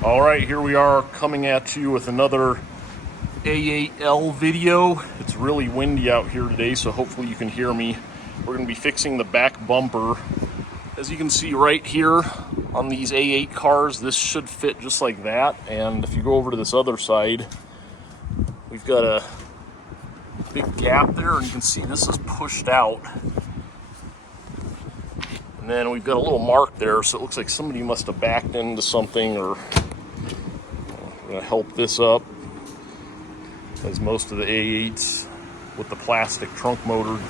All right, here we are coming at you with another A8L video. It's really windy out here today, so hopefully you can hear me. We're going to be fixing the back bumper. As you can see right here on these A8 cars, this should fit just like that. And if you go over to this other side, we've got a big gap there, and you can see this is pushed out. And then we've got a little mark there, so it looks like somebody must have backed into something, or I'm going to help this up, as most of the A8s with the plastic trunk motor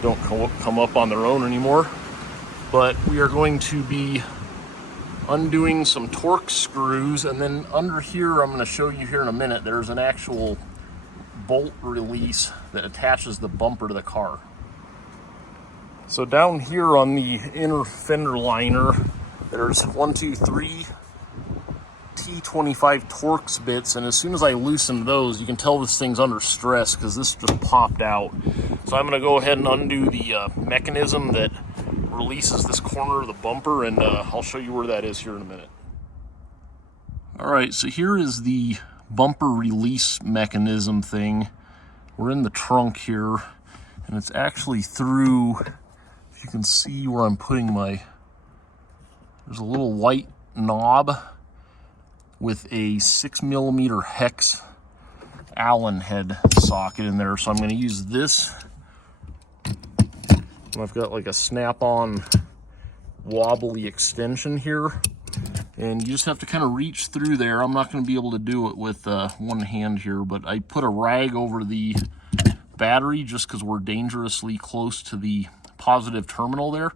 don't come up on their own anymore. But we are going to be undoing some torque screws, and then under here, I'm going to show you here in a minute, there's an actual bolt release that attaches the bumper to the car. So down here on the inner fender liner, there's 1, 2, 3 T25 Torx bits, and as soon as I loosen those, you can tell this thing's under stress because this just popped out. So I'm going to go ahead and undo the mechanism that releases this corner of the bumper, and I'll show you where that is here in a minute. Alright, so here is the bumper release mechanism thing. We're in the trunk here, and it's actually through, if you can see where I'm putting my, there's a little white knob with a 6mm hex Allen head socket in there. So I'm going to use this. And I've got like a snap-on wobbly extension here, and you just have to kind of reach through there. I'm not going to be able to do it with one hand here, but I put a rag over the battery just because we're dangerously close to the positive terminal there.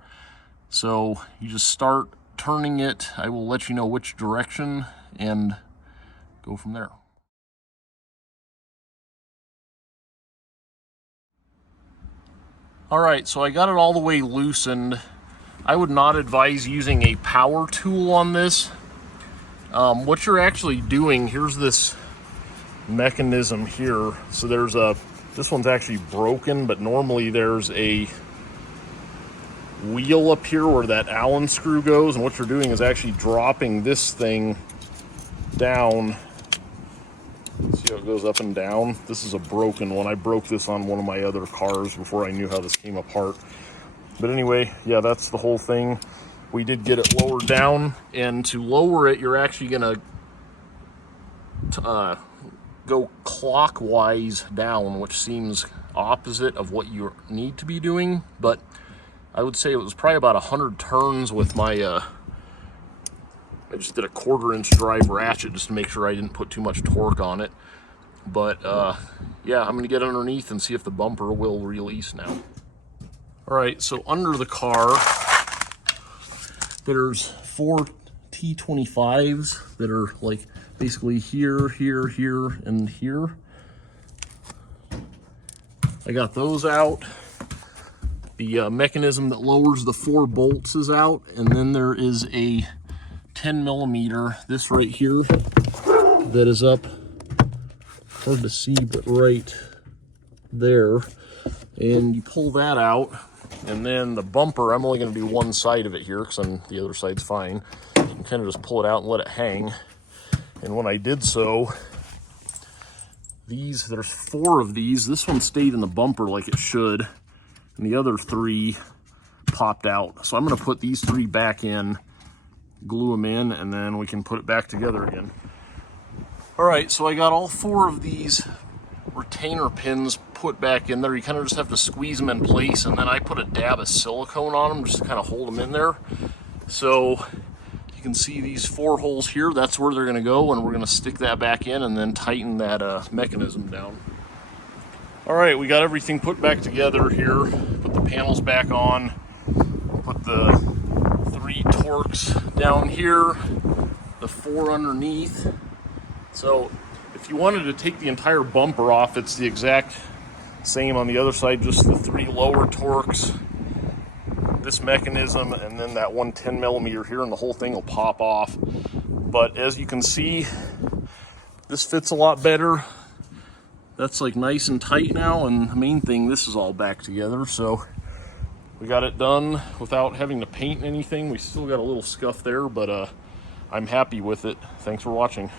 So you just start turning it. I will let you know which direction and go from there. All right, so I got it all the way loosened. I would not advise using a power tool on this. What you're actually doing, here's this mechanism here. So there's this one's actually broken, but normally there's a wheel up here where that Allen screw goes, and what you're doing is actually dropping this thing down. See how it goes up and down? This is a broken one. I broke this on one of my other cars before I knew how this came apart. But anyway, yeah, that's the whole thing. We did get it lowered down, and to lower it, you're actually gonna go clockwise down, which seems opposite of what you need to be doing, but I would say it was probably about 100 turns with my I just did a 1/4-inch drive ratchet just to make sure I didn't put too much torque on it. But yeah, I'm gonna get underneath and see if the bumper will release now. All right, so under the car, there's 4 T25s that are like basically here, here, here, and here. I got those out. The mechanism that lowers the 4 bolts is out, and then there is a 10mm, this right here, that is up, hard to see, but right there, and you pull that out, and then the bumper, I'm only going to do one side of it here because the other side's fine. You can kind of just pull it out and let it hang. And when I did so, there's 4 of these. This one stayed in the bumper like it should, and the other 3 popped out. So I'm going to put these 3 back in, glue them in, and then we can put it back together again. All right, so I got all 4 of these retainer pins put back in there. You kind of just have to squeeze them in place, and then I put a dab of silicone on them just to kind of hold them in there. So you can see these 4 holes here, that's where they're going to go, and we're going to stick that back in and then tighten that mechanism down. All right, we got everything put back together here. Put the panels back on, put the 3 Torx down here, the 4 underneath. So if you wanted to take the entire bumper off, it's the exact same on the other side, just the 3 lower Torx, this mechanism, and then that 1 10mm here, and the whole thing will pop off. But as you can see, this fits a lot better. That's like nice and tight now, and the main thing, this is all back together. So we got it done without having to paint anything. We still got a little scuff there, but I'm happy with it. Thanks for watching.